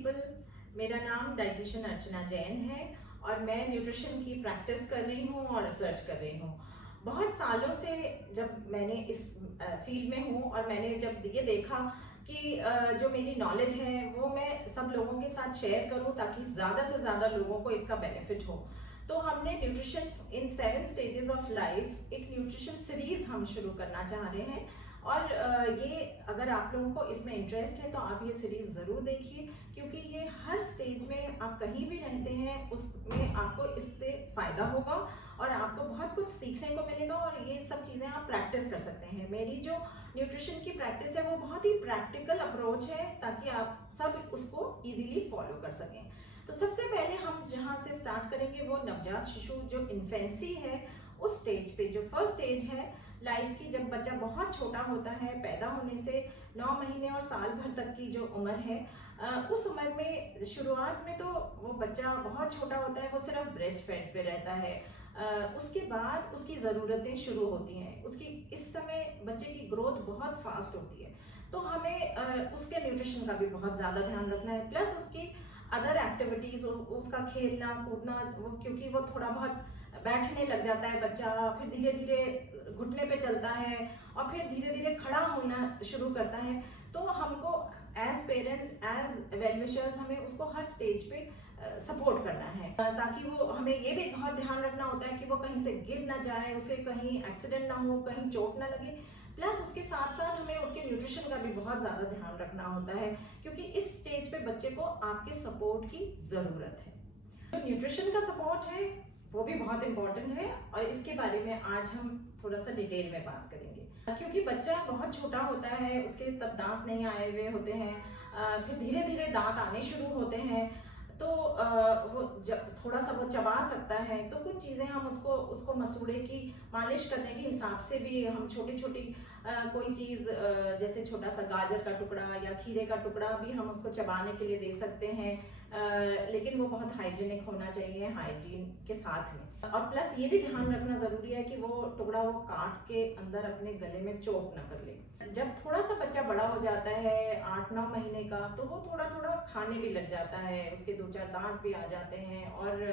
People, मेरा नाम dietitian अर्चना जैन है और मैं न्यूट्रिशन की प्रैक्टिस कर रही हूँ और रिसर्च कर रही हूँ। बहुत सालों से जब मैंने इस फील्ड में हूँ और मैंने जब ये देखा कि जो मेरी नॉलेज है वो मैं सब लोगों के साथ शेयर करूँ ताकि ज़्यादा से ज़्यादा लोगों को इसका बेनिफिट हो, तो हमने nutrition in 7 stages of life एक न्यूट्रिशन सीरीज हम शुरू करना चाह रहे हैं। और ये अगर आप लोगों को इसमें इंटरेस्ट है तो आप ये सीरीज ज़रूर देखिए, क्योंकि ये हर स्टेज में आप कहीं भी रहते हैं उसमें आपको इससे फ़ायदा होगा और आपको बहुत कुछ सीखने को मिलेगा और ये सब चीज़ें आप प्रैक्टिस कर सकते हैं। मेरी जो न्यूट्रिशन की प्रैक्टिस है वो बहुत ही प्रैक्टिकल अप्रोच है ताकि आप सब उसको ईजिली फॉलो कर सकें। तो सबसे पहले हम जहाँ से स्टार्ट करेंगे वो नवजात शिशु जो इन्फेंसी है उस स्टेज पे, जो फर्स्ट स्टेज है लाइफ की, जब बच्चा बहुत छोटा होता है, पैदा होने से 9 महीने और साल भर तक की जो उम्र है, उस उम्र में शुरुआत में तो वो बच्चा बहुत छोटा होता है, वो सिर्फ ब्रेस्ट फीड पे रहता है। उसके बाद उसकी ज़रूरतें शुरू होती हैं, उसकी इस समय बच्चे की ग्रोथ बहुत फास्ट होती है, तो हमें उसके न्यूट्रिशन का भी बहुत ज़्यादा ध्यान रखना है, प्लस उसकी अदर एक्टिविटीज़, उसका खेलना कूदना, वो क्योंकि वो थोड़ा बहुत बैठने लग जाता है बच्चा, फिर धीरे धीरे घुटने पे चलता है और फिर धीरे धीरे खड़ा होना शुरू करता है। तो हमको as parents, as well wishers, हमें उसको हर स्टेज पे सपोर्ट करना है, ताकि वो, हमें ये भी बहुत ध्यान रखना होता है कि वो कहीं से गिर ना जाए, उसे कहीं एक्सीडेंट ना हो, कहीं चोट ना लगे। प्लस उसके साथ साथ हमें उसके न्यूट्रिशन का भी बहुत ज़्यादा ध्यान रखना होता है, क्योंकि इस स्टेज पे बच्चे को आपके सपोर्ट की ज़रूरत है। जो न्यूट्रिशन का सपोर्ट है वो भी बहुत इम्पोर्टेंट है और इसके बारे में आज हम थोड़ा सा डिटेल में बात करेंगे। क्योंकि बच्चा बहुत छोटा होता है, उसके तब दांत नहीं आए हुए होते हैं, फिर धीरे धीरे दांत आने शुरू होते हैं, तो वो जब थोड़ा सा वो चबा सकता है, तो कुछ चीज़ें हम उसको मसूड़े की मालिश करने के हिसाब से भी हम छोटी छोटी कोई चीज़, जैसे छोटा सा गाजर का टुकड़ा या खीरे का टुकड़ा भी हम उसको चबाने के लिए दे सकते हैं, लेकिन वो बहुत हाइजीनिक होना चाहिए, हाइजीन के साथ में। और प्लस ये भी ध्यान रखना ज़रूरी है कि वो टुकड़ा वो काट के अंदर अपने गले में चोक ना कर ले। जब थोड़ा सा बच्चा बड़ा हो जाता है 8-9 महीने का, तो वो थोड़ा थोड़ा खाने भी लग जाता है, उसके 2-4 दांत भी आ जाते हैं और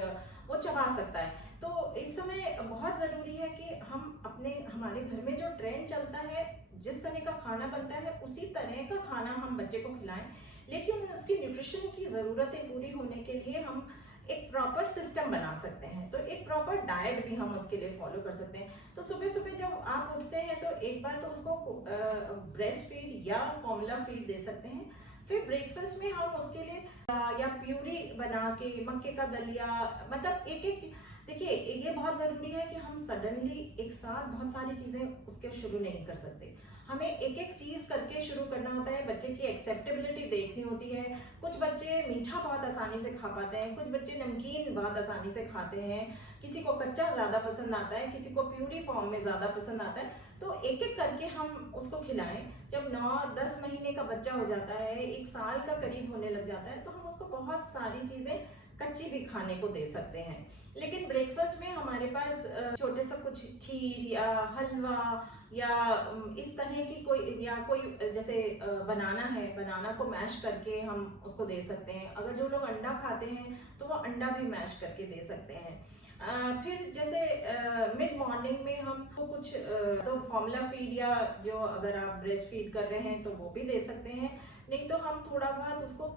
वो चबा सकता है। तो इस समय बहुत ज़रूरी है कि हम हमारे घर में जो ट्रेंड चलता है, जिस तरह का खाना बनता है उसी तरह का खाना हम बच्चे को खिलाएं, लेकिन उसकी न्यूट्रिशन की ज़रूरतें पूरी होने के लिए हम एक प्रॉपर सिस्टम बना सकते हैं, तो एक प्रॉपर डाइट भी हम उसके लिए फॉलो कर सकते हैं। तो सुबह सुबह जब आप उठते हैं तो एक बार तो उसको ब्रेस्ट फीड या फॉर्मूला फीड दे सकते हैं, फिर ब्रेकफास्ट में हम उसके लिए या प्यूरी बना के, मक्के का दलिया, मतलब एक एक, देखिए ये बहुत ज़रूरी है कि हम सडनली एक साथ बहुत सारी चीज़ें उसके शुरू नहीं कर सकते, हमें एक एक चीज़ करके शुरू करना होता है, बच्चे की एक्सेप्टेबिलिटी देखनी होती है। कुछ बच्चे मीठा बहुत आसानी से खा पाते हैं, कुछ बच्चे नमकीन बहुत आसानी से खाते हैं, किसी को कच्चा ज़्यादा पसंद आता है, किसी को प्यूरी फॉर्म में ज़्यादा पसंद आता है, तो एक एक करके हम उसको खिलाएं। जब 9-10 महीने का बच्चा हो जाता है, 1 साल का करीब होने लग जाता है, तो हम उसको बहुत सारी चीज़ें कच्ची भी खाने को दे सकते हैं। लेकिन ब्रेकफास्ट में हमारे पास छोटे सा कुछ खीर या हलवा या इस तरह की कोई, या कोई जैसे बनाना है, बनाना को मैश करके हम उसको दे सकते हैं। अगर जो लोग अंडा खाते हैं तो वो अंडा भी मैश करके दे सकते हैं। फिर जैसे मिड मॉर्निंग में हमको कुछ तो फॉर्मूला फीड, या जो अगर आप ब्रेस्ट फीड कर रहे हैं तो वो भी दे सकते हैं, नहीं तो हम थोड़ा बहुत उसको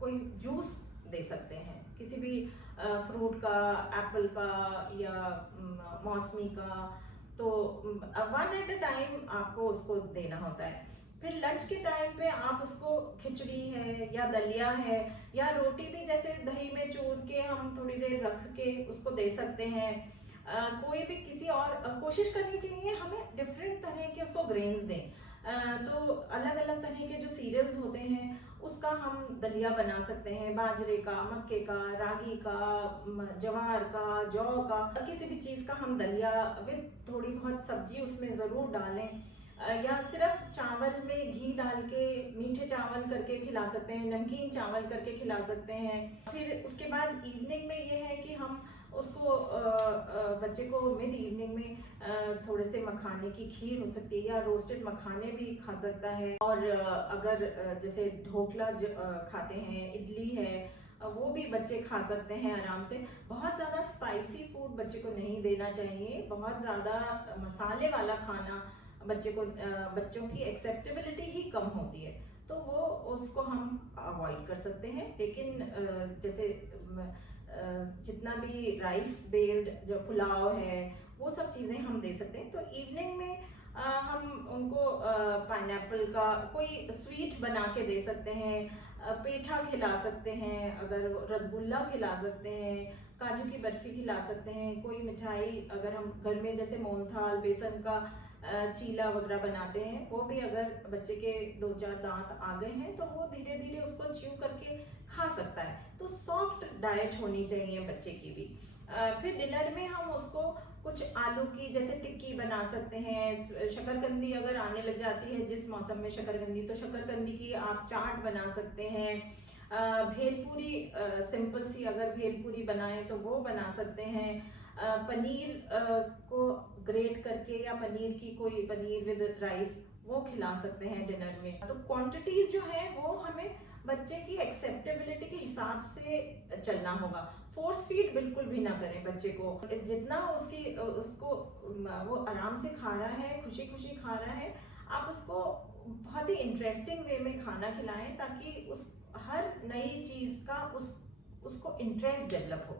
कोई जूस दे सकते हैं, किसी भी फ्रूट का, एप्पल का या मौसमी का, तो 1 एट अ टाइम आपको उसको देना होता है। फिर लंच के टाइम पे आप उसको खिचड़ी है या दलिया है या रोटी भी जैसे दही में चूर के हम थोड़ी देर रख के उसको दे सकते हैं। कोई भी किसी और कोशिश करनी चाहिए हमें डिफरेंट तरह के उसको ग्रेन्स दें, तो अलग अलग तरह के जो सीरियल्स होते हैं उसका हम दलिया बना सकते हैं, बाजरे का, मक्के का, रागी का, जवार का, जौ का, किसी भी चीज़ का हम दलिया विद थोड़ी बहुत सब्जी उसमें ज़रूर डालें, या सिर्फ चावल में घी डाल के मीठे चावल करके खिला सकते हैं, नमकीन चावल करके खिला सकते हैं। फिर उसके बाद इवनिंग में ये है कि हम उसको बच्चे को मिड इवनिंग में थोड़े से मखाने की खीर हो सकती है, या रोस्टेड मखाने भी खा सकता है। और अगर जैसे ढोकला खाते हैं, इडली है, वो भी बच्चे खा सकते हैं आराम से। बहुत ज़्यादा स्पाइसी फूड बच्चे को नहीं देना चाहिए, बहुत ज़्यादा मसाले वाला खाना बच्चे को बच्चों की एक्सेप्टेबिलिटी ही कम होती है, तो वो उसको हम अवॉइड कर सकते हैं। लेकिन जैसे जितना भी राइस बेस्ड जो पुलाव है, वो सब चीज़ें हम दे सकते हैं। तो इवनिंग में हम उनको पाइनएप्पल का कोई स्वीट बना के दे सकते हैं, पेठा खिला सकते हैं, अगर रसगुल्ला खिला सकते हैं, काजू की बर्फी खिला सकते हैं, कोई मिठाई अगर हम घर में जैसे मोहनथाल, बेसन का चीला वगैरह बनाते हैं, वो भी अगर बच्चे के 2-4 दांत आ गए हैं तो वो धीरे धीरे उसको च्यू करके खा सकता है। तो सॉफ्ट डाइट होनी चाहिए बच्चे की भी। फिर डिनर में हम उसको कुछ आलू की जैसे टिक्की बना सकते हैं, शकरकंदी अगर आने लग जाती है जिस मौसम में शकरकंदी, तो शकरकंदी की आप चाट बना सकते हैं। भेलपूरी सिंपल सी अगर भेलपूरी बनाएं तो वो बना सकते हैं। पनीर को ग्रेट करके या पनीर की कोई पनीर विद राइस वो खिला सकते हैं डिनर में। तो क्वांटिटीज जो है वो हमें बच्चे की एक्सेप्टेबिलिटी के हिसाब से चलना होगा। फोर्स फीड बिल्कुल भी ना करें बच्चे को, जितना उसको वो आराम से खा रहा है, खुशी खुशी खा रहा है, आप उसको बहुत ही इंटरेस्टिंग वे में खाना खिलाएं, ताकि उस हर नई चीज का उसको इंटरेस्ट डेवलप हो,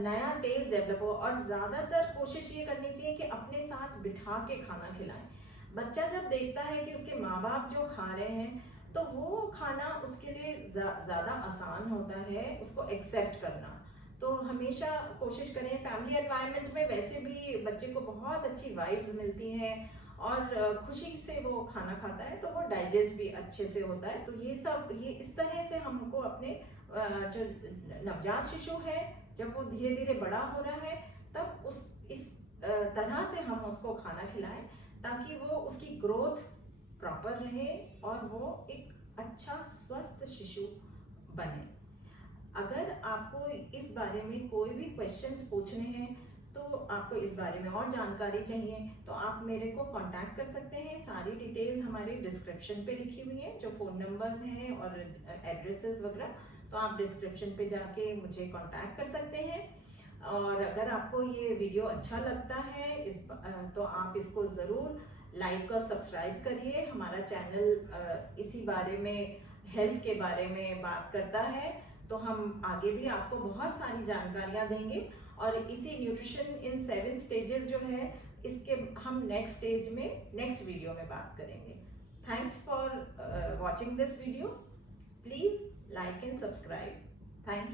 नया टेस्ट डेवलप हो। और ज़्यादातर कोशिश ये करनी चाहिए कि अपने साथ बिठा के खाना खिलाएं। बच्चा जब देखता है कि उसके माँ बाप जो खा रहे हैं, तो वो खाना उसके लिए ज़्यादा आसान होता है उसको एक्सेप्ट करना। तो हमेशा कोशिश करें, फैमिली एनवायरनमेंट में वैसे भी बच्चे को बहुत अच्छी वाइब्स मिलती हैं और खुशी से वो खाना खाता है, तो वो डाइजेस्ट भी अच्छे से होता है। तो ये इस तरह से हमको अपने जो नवजात शिशु है, जब वो धीरे धीरे बड़ा हो रहा है, तब इस तरह से हम उसको खाना खिलाएं, ताकि वो उसकी ग्रोथ प्रॉपर रहे और वो एक अच्छा स्वस्थ शिशु बने। अगर आपको इस बारे में कोई भी क्वेश्चंस पूछने हैं, तो आपको इस बारे में और जानकारी चाहिए, तो आप मेरे को कांटेक्ट कर सकते हैं। सारी डिटेल्स हमारे डिस्क्रिप्शन पे लिखी हुई है, जो फ़ोन नंबर्स हैं और एड्रेसेस वगैरह, तो आप डिस्क्रिप्शन पे जाके मुझे कांटेक्ट कर सकते हैं। और अगर आपको ये वीडियो अच्छा लगता है तो आप इसको ज़रूर लाइक और सब्सक्राइब करिए। हमारा चैनल इसी बारे में, हेल्थ के बारे में बात करता है, तो हम आगे भी आपको बहुत सारी जानकारियाँ देंगे। और इसी न्यूट्रिशन इन 7 स्टेजेस जो है, इसके हम नेक्स्ट वीडियो में बात करेंगे। Thanks for watching this video. Please like and subscribe. Thank you.